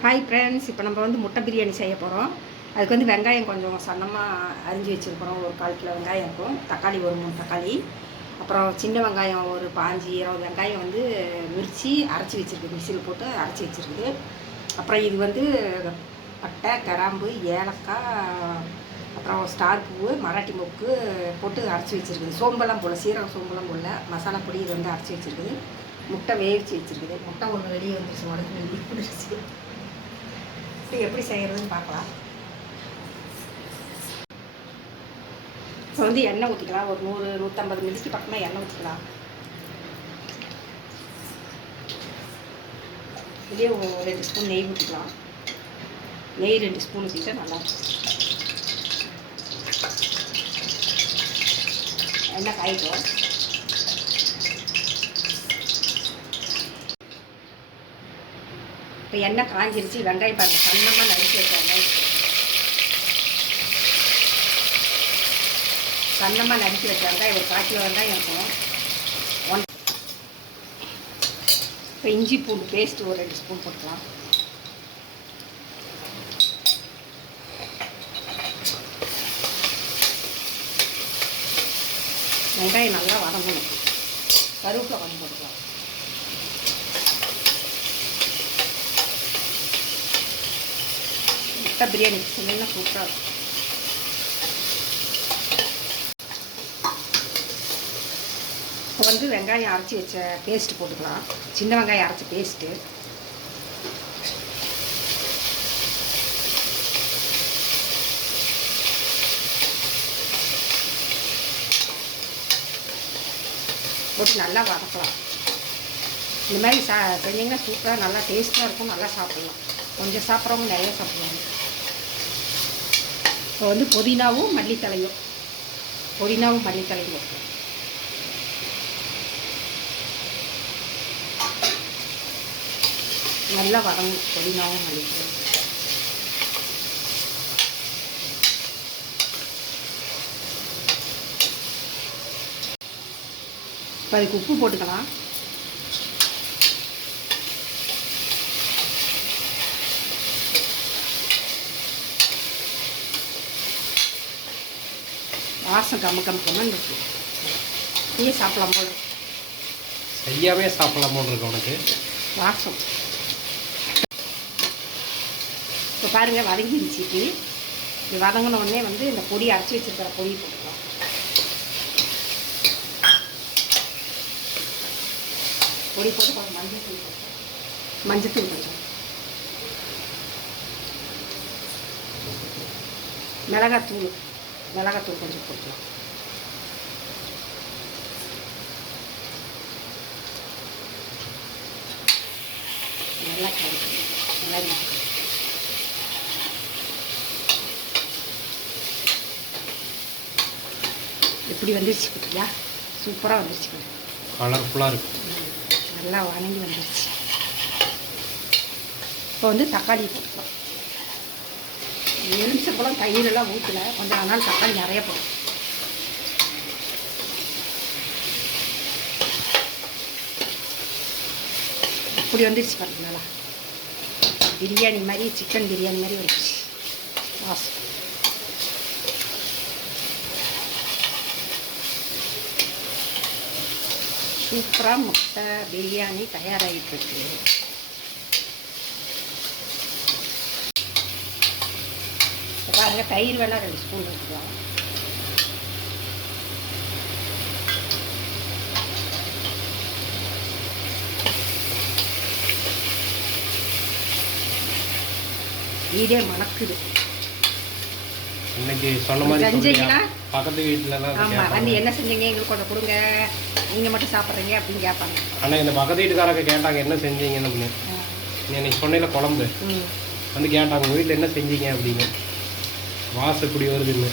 Hi friends, இப்போ நம்ம வந்து முட்டை பிரியாணி செய்ய போகிறோம். அதுக்கு வந்து வெங்காயம் கொஞ்சம் சன்னமாக அரிஞ்சு வச்சுருக்கிறோம். ஒரு 1/4 கிலோ வெங்காயம் இருக்கும், தக்காளி ஒரு 3 தக்காளி, அப்புறம் சின்ன வெங்காயம் ஒரு 15-20 வெங்காயம் வந்து மிர்ச்சி அரைச்சி வச்சுருக்கு, மிக்சியில் போட்டு அரைச்சி வச்சுருக்குது. அப்புறம் இது வந்து பட்டை, கிராம்பு, ஏலக்காய், அப்புறம் ஸ்டார் பூவு, மராட்டி மொக்கு போட்டு அரைச்சி வச்சுருக்குது. சோம்பெல்லாம் போடல, சீரகம் சோம்பெல்லாம் போடல, மசாலா பொடி இது வந்து அரைச்சி வச்சுருக்குது. முட்டை வேவிச்சு வச்சுருக்குது. முட்டை ஒன்று வெளியே வந்துருச்சு, உடனே வெளியே வந்துருச்சு. எப்படி செய்கிறதுன்னு பார்க்கலாம். இப்போ வந்து எண்ணெய் ஊற்றிக்கலாம். ஒரு 100-150 மில்லிக்கு பக்கமாக எண்ணெய் ஊற்றிக்கலாம். இதே 2 ஸ்பூன் நெய் ஊற்றிக்கலாம். நெய் 2 ஸ்பூன் ஊற்றிட்டா நல்லாயிருக்கும். எண்ணெய் காயிட்டோம். இப்போ எண்ணெய் காஞ்சிருச்சு. வெங்காயம் பாருங்கள், சன்னமாக நறுக்கி வச்ச வெங்காயம், சன்னமாக நறுக்கி வச்ச வெங்காயம் ஒரு 1/4 கிலோ வெங்காயம் இருக்கும். இப்போ இஞ்சி பூண்டு பேஸ்ட்டு ஒரு 2 ஸ்பூன் போட்டுக்கலாம். வெங்காயம் நல்லா வதங்கணும். கருவேப்பிலை கொஞ்சம் போட்டுக்கலாம். முட்டை பிரியாணி செஞ்சீங்கன்னா சூப்பராக இருக்கும். இப்போ வந்து வெங்காயம் அரைச்சி வச்ச பேஸ்ட்டு போட்டுக்கலாம். சின்ன வெங்காயம் அரைச்ச பேஸ்ட்டு, போட்டு நல்லா வதக்கலாம். இந்த மாதிரி செஞ்சிங்கன்னா சூப்பராக நல்லா டேஸ்ட்டாக இருக்கும். நல்லா சாப்பிட்லாம். கொஞ்சம் சாப்பிட்றவங்க நிறைய சாப்பிடுவாங்க. இப்போ வந்து புதினாவும் மல்லித்தலையும் போட்டுக்கலாம். நல்லா வதங்கும் புதினாவும் மல்லித்தலையும். இப்போ அதுக்கு உப்பு போட்டுக்கலாம். வாசம் கம்மன்னு இருக்கு. நீயே சாப்பிடலாம் போல, செய்யாமே சாப்பிடலாம் போல் இருக்கு உனக்கு வாசம். இப்போ பாருங்கள், வதங்கிடுச்சு. இது வதங்கின உடனே வந்து இந்த பொடி அரைச்சி வச்சுருக்கிற பொடி போட்டுக்கலாம். பொடி போட்டு கொஞ்சம் மஞ்சத்தூள் கொஞ்சம், மிளகாத்தூள் கொஞ்சம் போட்டுக்கலாம். நல்லா நல்லா எப்படி வந்துருச்சு பார்த்தியா? சூப்பராக வந்துருச்சு. கலர்ஃபுல்லாக இருக்கு. நல்லா வணங்கி வந்துருச்சு. இப்போ வந்து தக்காளி போட்டுக்கலாம். எலுமிச்சம்பழம் தயிரெல்லாம் ஊற்றல, கொஞ்சம் அதனால தக்காளி நிறைய போடும். இப்படி வந்துருச்சு பார்த்தீங்களா? பிரியாணி மாதிரி, சிக்கன் பிரியாணி மாதிரி வந்துருச்சு. வாசம் சூப்பராக முட்டை பிரியாணி தயாராகிட்டு இருக்கு. பாருங்க, தயிர் வேணால் 2 ஸ்பூன் ஊற்றிக்கலாம். வீடே மணக்குது. இன்னைக்கு சொன்ன மாதிரி செஞ்சீங்கன்னா பக்கத்து வீட்டிலலாம் ஆமாம் வந்து என்ன செஞ்சீங்க, எங்களுக்கு கொஞ்சம் கொடுங்க, நீங்கள் மட்டும் சாப்பிட்றீங்க அப்படின்னு கேட்பாங்க. ஆனால் இந்த பக்கத்து வீட்டுக்காரங்க கேட்டாங்க என்ன செஞ்சீங்கன்னு. இன்னைக்கு சொன்னையில் குழம்பு வந்து கேட்டாங்க வீட்டில் என்ன செஞ்சீங்க அப்படின்னு. வாசம் இப்படி வருதுன்னு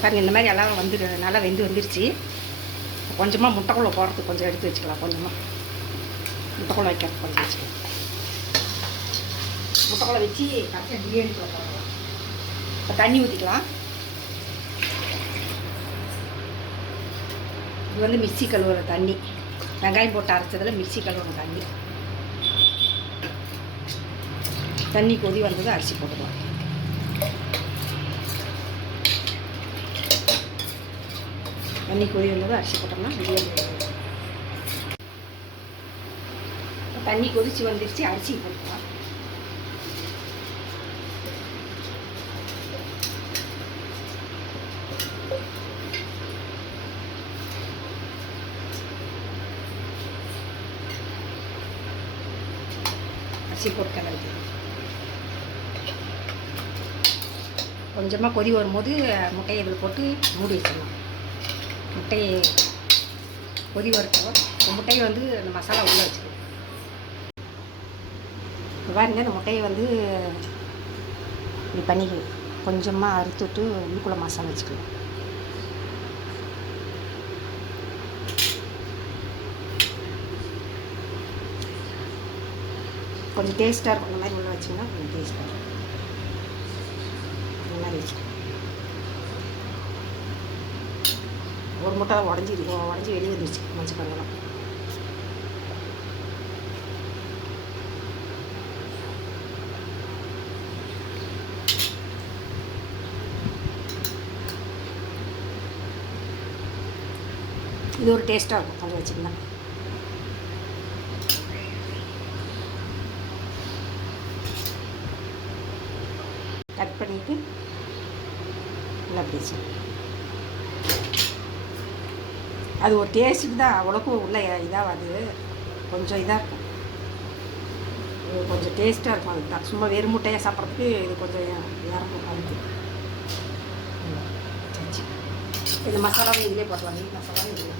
பாருங்கள். இந்த மாதிரி எல்லாம் வந்து நல்லா வந்துருச்சு. கொஞ்சமாக முட்டைக்குள்ளே போடுறதுக்கு கொஞ்சம் எடுத்து வச்சுக்கலாம். கொஞ்சமாக முட்டைக்குள்ளே வைக்கிறதுக்கு கொஞ்சம் வச்சுக்கலாம். முட்டைக்குள்ளே வச்சு கரெக்டாக பிரியாணி போடலாம். இப்போ தண்ணி ஊற்றிக்கலாம். இது வந்து மிக்சி கழுவுற தண்ணி, வெங்காயம் போட்டு அரைச்சதில் மிக்சி கழுவுற தண்ணி. தண்ணி கொதி வந்தது அரிசி போட்டுக்கலாம். தண்ணி கொதி வந்தது அரிசி போட்டோம்னா பிரியாணி. தண்ணி கொதிச்சு வந்துருச்சு, அரிசி போட்டுக்கலாம். அரிசி போட்டு கலந்து கொஞ்சமாக கொதி வரும்போது முட்டையை இதில் போட்டு மூடி வச்சிடலாம். முட்டையை கொதி வரட்டும். முட்டையை வந்து அந்த மசாலா உள்ளே வச்சுக்கணும். பாருங்க, இந்த முட்டையை வந்து இப்படி பண்ணி கொஞ்சமாக அறுத்துட்டு உள்ளுக்குள்ளே மசாலா வச்சுக்கலாம். கொஞ்சம் டேஸ்ட்டாக இருக்கும். இந்த மாதிரி உள்ள வச்சிங்கன்னா கொஞ்சம் டேஸ்ட்டாக இருக்கும். இந்த மாதிரி வச்சுக்கலாம். ஒரு முட்டை உடஞ்சி வெளியே வந்துருச்சு மஞ்சள் கருவெல்லாம். இது ஒரு டேஸ்ட்டாக இருக்கும் கொஞ்சம் வச்சுக்கலாம். கட் பண்ணிவிட்டு நல்லா பிடிச்சி அது ஒரு டேஸ்ட்டுக்கு தான், அவ்வளோக்கும் உள்ள இதாகாது. கொஞ்சம் இதாக இருக்கும். இது கொஞ்சம் டேஸ்ட்டாக இருக்கும். அதுக்கு தான் சும்மா வெறும் முட்டையாக சாப்பிட்றதுக்கு இது கொஞ்சம் இறக்கும். அதுக்கு சரி, இந்த மசாலாவும் இதிலே போட்டுவாங்க. மசாலாவும் இதிலே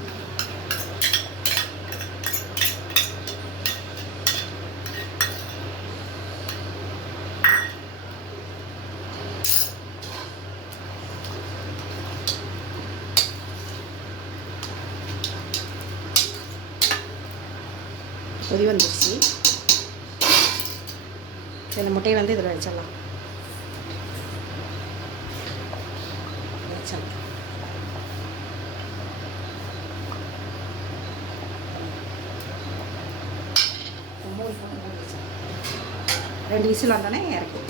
கொதி வந்துருச்சு. இந்த முட்டையை வந்து இதில் வச்சிடலாம். ரெண்டு விசில் வந்தோடனே இறக்கி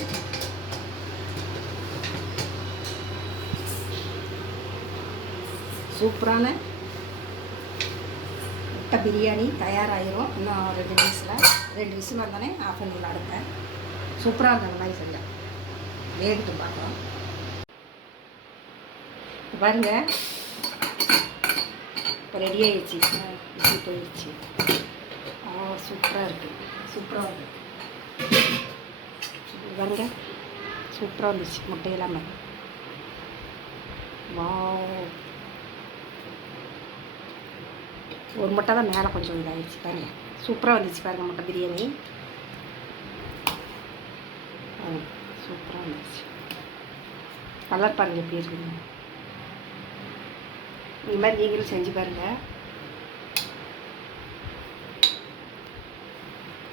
சூப்பரான முட்டை பிரியாணி தயாராகிரும். இன்னும் 2 விசில் வந்தோடனே ஆஃப் பண்ணிடலாம் அடுப்பேன். சூப்பராக இருக்கும். அந்த மாதிரி செஞ்சேன். வேகிட்டு பார்க்கலாம். பாருங்க, இப்போ ரெடி ஆகிடுச்சு. விசில் போயிடுச்சு. சூப்பராக இருக்குது. சூப்பராக இருக்குது. பாருங்க, சூப்பராக வந்துச்சு முட்டை எல்லாமே. வாவ், ஒரு முட்டை தான் மேலே கொஞ்சம் இதாகிடுச்சு. பாருங்க, சூப்பராக வந்துச்சு. பாருங்கள், முட்டை பிரியாணி சூப்பராக வந்துச்சு. கலர் பாருங்கள் எப்படி இருக்குங்க. இந்த மாதிரி நீங்களும் செஞ்சு பாருங்கள்.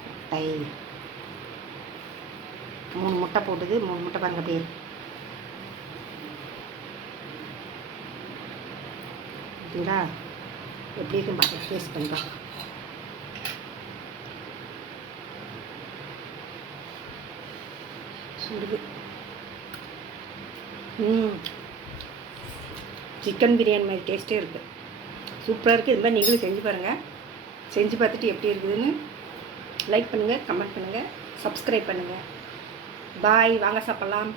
முட்டை 3 முட்டை போட்டுது. 3 முட்டை பாருங்கள் அப்படியே பார்த்தீங்களா? எப்படி இருக்குன்னு பார்க்கலாம். டேஸ்ட் பண்ணி பார்க்கலாம். சுடுது. சிக்கன் பிரியாணி மாதிரி டேஸ்ட்டே இருக்குது. சூப்பராக இருக்குது. இது மாதிரி நீங்களும் செஞ்சு பாருங்கள். செஞ்சு பார்த்துட்டு எப்படி இருக்குதுன்னு லைக் பண்ணுங்கள், கமெண்ட் பண்ணுங்கள், சப்ஸ்கிரைப் பண்ணுங்கள். பாய். வாங்க சாப்பிட்லாம்.